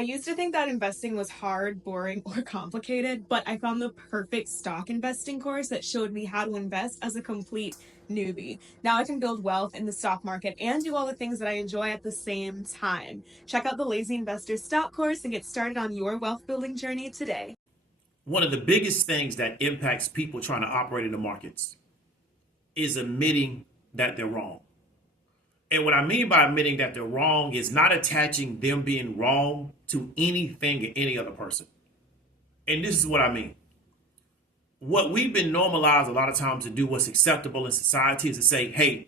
I used to think that investing was hard, boring, or complicated, but I found the perfect stock investing course that showed me how to invest as a complete newbie. Now I can build wealth in the stock market and do all the things that I enjoy at the same time. Check out the Lazy Investor Stock course and get started on your wealth building journey today. One of the biggest things that impacts people trying to operate in the markets is admitting that they're wrong. And what I mean by admitting that they're wrong is not attaching them being wrong to anything or any other person. And this is what I mean. What we've been normalized a lot of times to do, what's acceptable in society, is to say, hey,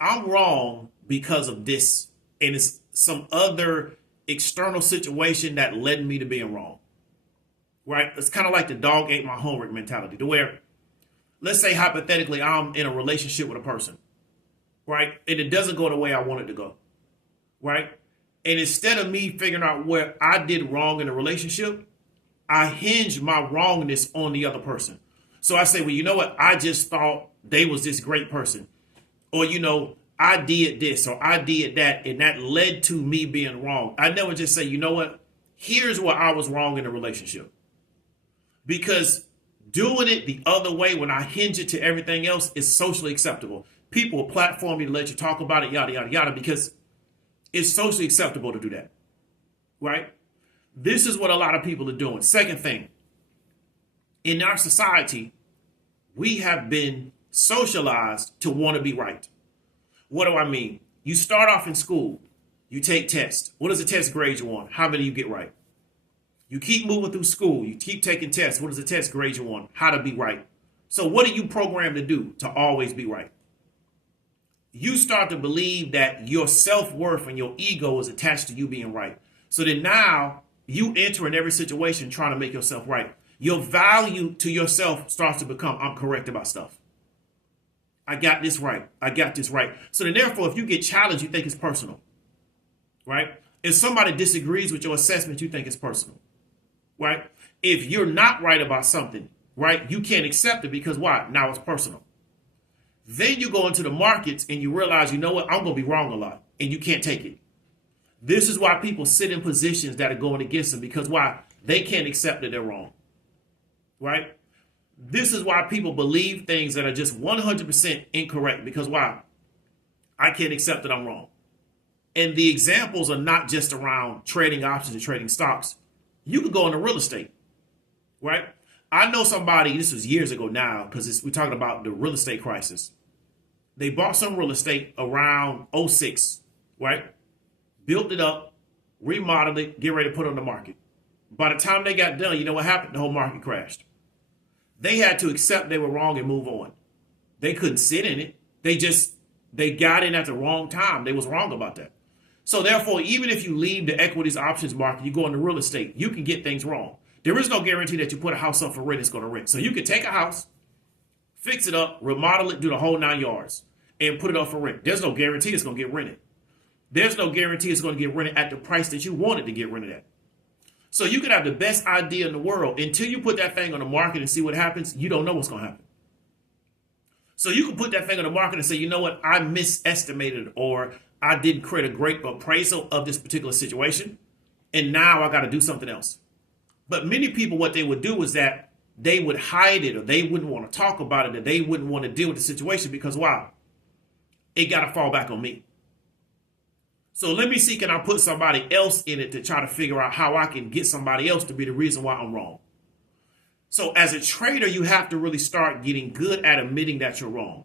I'm wrong because of this. And it's some other external situation that led me to being wrong. Right? It's kind of like the dog ate my homework mentality, to where, let's say hypothetically, I'm in a relationship with a person, right? And it doesn't go the way I want it to go, right? And instead of me figuring out where I did wrong in the relationship, I hinge my wrongness on the other person. So I say, well, you know what? I just thought they was this great person. Or, I did this or I did that, and that led to me being wrong. I never just say, you know what? Here's where I was wrong in the relationship. Because doing it the other way, when I hinge it to everything else, is socially acceptable. People will platform you to let you talk about it, yada, yada, yada, because it's socially acceptable to do that, right? This is what a lot of people are doing. Second thing, in our society, we have been socialized to want to be right. What do I mean? You start off in school, you take tests. What does the test grade you on? How many you get right? You keep moving through school. You keep taking tests. What does the test grade you on? How to be right. So what are you programmed to do? To always be right. You start to believe that your self-worth and your ego is attached to you being right. So then now you enter in every situation trying to make yourself right. Your value to yourself starts to become, I'm correct about stuff. I got this right. I got this right. So then therefore, if you get challenged, you think it's personal, right? If somebody disagrees with your assessment, you think it's personal. Right? If you're not right about something, right, you can't accept it because why? Now it's personal. Then you go into the markets and you realize, you know what, I'm going to be wrong a lot, and you can't take it. This is why people sit in positions that are going against them, because why? They can't accept that they're wrong. Right? This is why people believe things that are just 100% incorrect, because why? I can't accept that I'm wrong. And the examples are not just around trading options and trading stocks. You could go into real estate, right? I know somebody, this was years ago now, because we're talking about the real estate crisis. They bought some real estate around '06, right? Built it up, remodeled it, get ready to put it on the market. By the time they got done, you know what happened? The whole market crashed. They had to accept they were wrong and move on. They couldn't sit in it. They got in at the wrong time. They was wrong about that. So therefore, even if you leave the equities options market, you go into real estate, you can get things wrong. There is no guarantee that you put a house up for rent, it's going to rent. So you can take a house, fix it up, remodel it, do the whole 9 yards, and put it up for rent. There's no guarantee it's going to get rented. There's no guarantee it's going to get rented at the price that you want it to get rented at. So you could have the best idea in the world. Until you put that thing on the market and see what happens, you don't know what's going to happen. So you can put that thing on the market and say, you know what, I misestimated, or I didn't create a great appraisal of this particular situation, and now I got to do something else. But many people, what they would do is that they would hide it, or they wouldn't want to talk about it, or they wouldn't want to deal with the situation because why? It got to fall back on me. So let me see, can I put somebody else in it to try to figure out how I can get somebody else to be the reason why I'm wrong. So as a trader, you have to really start getting good at admitting that you're wrong.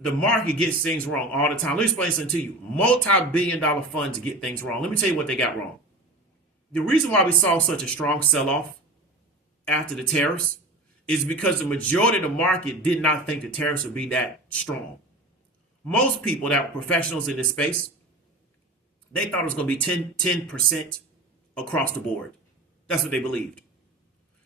The market gets things wrong all the time. Let me explain something to you. Multi-billion-dollar funds get things wrong. Let me tell you what they got wrong. The reason why we saw such a strong sell-off after the tariffs is because the majority of the market did not think the tariffs would be that strong. Most people that were professionals in this space, they thought it was going to be 10% across the board. That's what they believed.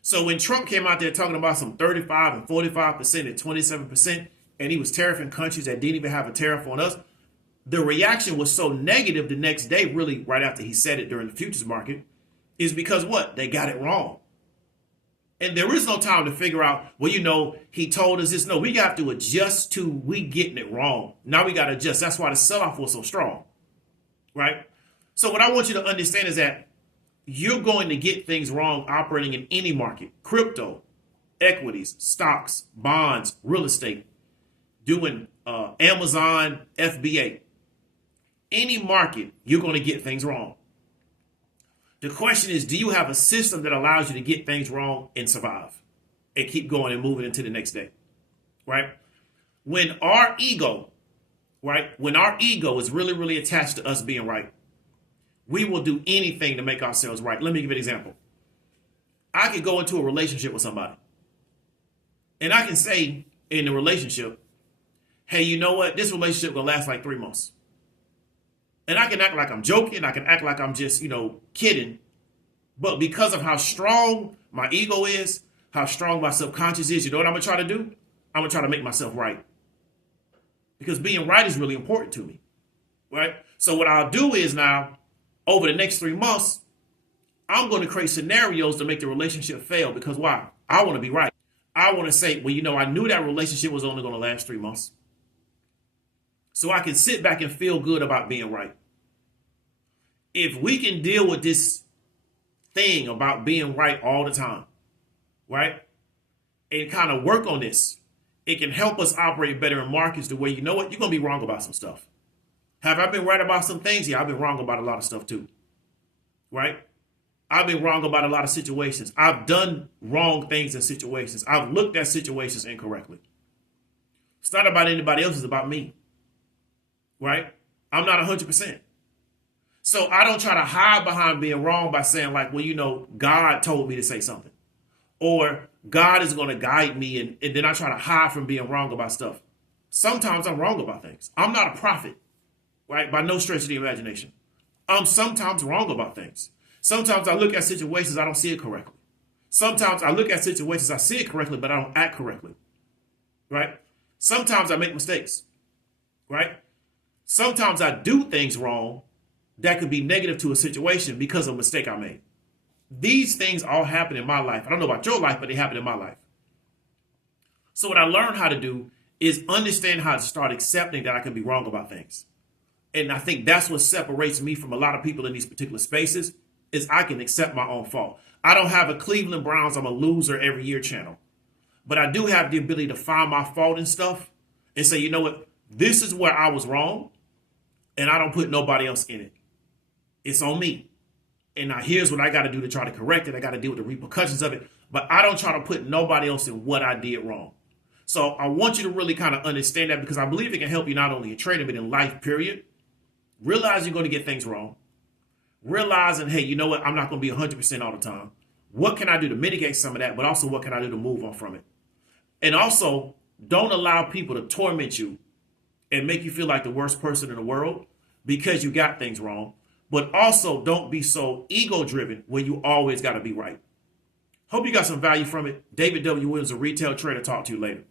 So when Trump came out there talking about some 35 and 45% and 27%, and he was tariffing countries that didn't even have a tariff on us, the reaction was so negative the next day, really right after he said it during the futures market, is because what? They got it wrong. And there is no time to figure out, well, he told us this. No, we got to adjust to we getting it wrong. Now we got to adjust. That's why the sell-off was so strong, right? So what I want you to understand is that you're going to get things wrong operating in any market: crypto, equities, stocks, bonds, real estate, doing Amazon, FBA. Any market, you're going to get things wrong. The question is, do you have a system that allows you to get things wrong and survive and keep going and moving into the next day? Right? When our ego is really, really attached to us being right, we will do anything to make ourselves right. Let me give you an example. I could go into a relationship with somebody, and I can say in the relationship, hey, you know what? This relationship will last like 3 months. And I can act like I'm joking. I can act like I'm just, kidding. But because of how strong my ego is, how strong my subconscious is, you know what I'm going to try to do? I'm going to try to make myself right. Because being right is really important to me. Right? So what I'll do is now, over the next 3 months, I'm going to create scenarios to make the relationship fail. Because why? I want to be right. I want to say, well, I knew that relationship was only going to last 3 months. So I can sit back and feel good about being right. If we can deal with this thing about being right all the time, right, and kind of work on this, it can help us operate better in markets the way, you know what, you're going to be wrong about some stuff. Have I been right about some things? Yeah, I've been wrong about a lot of stuff too, right? I've been wrong about a lot of situations. I've done wrong things in situations. I've looked at situations incorrectly. It's not about anybody else, it's about me. Right? I'm not 100%. So I don't try to hide behind being wrong by saying like, well, God told me to say something. Or God is going to guide me, and then I try to hide from being wrong about stuff. Sometimes I'm wrong about things. I'm not a prophet, right? By no stretch of the imagination. I'm sometimes wrong about things. Sometimes I look at situations, I don't see it correctly. Sometimes I look at situations, I see it correctly, but I don't act correctly, right? Sometimes I make mistakes, right? Sometimes I do things wrong that could be negative to a situation because of a mistake I made. These things all happen in my life. I don't know about your life, but they happen in my life. So what I learned how to do is understand how to start accepting that I can be wrong about things. And I think that's what separates me from a lot of people in these particular spaces, is I can accept my own fault. I don't have a Cleveland Browns, I'm a loser every year channel. But I do have the ability to find my fault in stuff and say, you know what, this is where I was wrong, and I don't put nobody else in it. It's on me. And now here's what I got to do to try to correct it. I got to deal with the repercussions of it. But I don't try to put nobody else in what I did wrong. So I want you to really kind of understand that, because I believe it can help you not only in trading, but in life, period. Realize you're going to get things wrong. Realizing, hey, you know what? I'm not going to be 100% all the time. What can I do to mitigate some of that? But also, what can I do to move on from it? And also, don't allow people to torment you and make you feel like the worst person in the world because you got things wrong. But also, don't be so ego-driven when you always got to be right. Hope you got some value from it. David W. Williams, a retail trader. Talk to you later.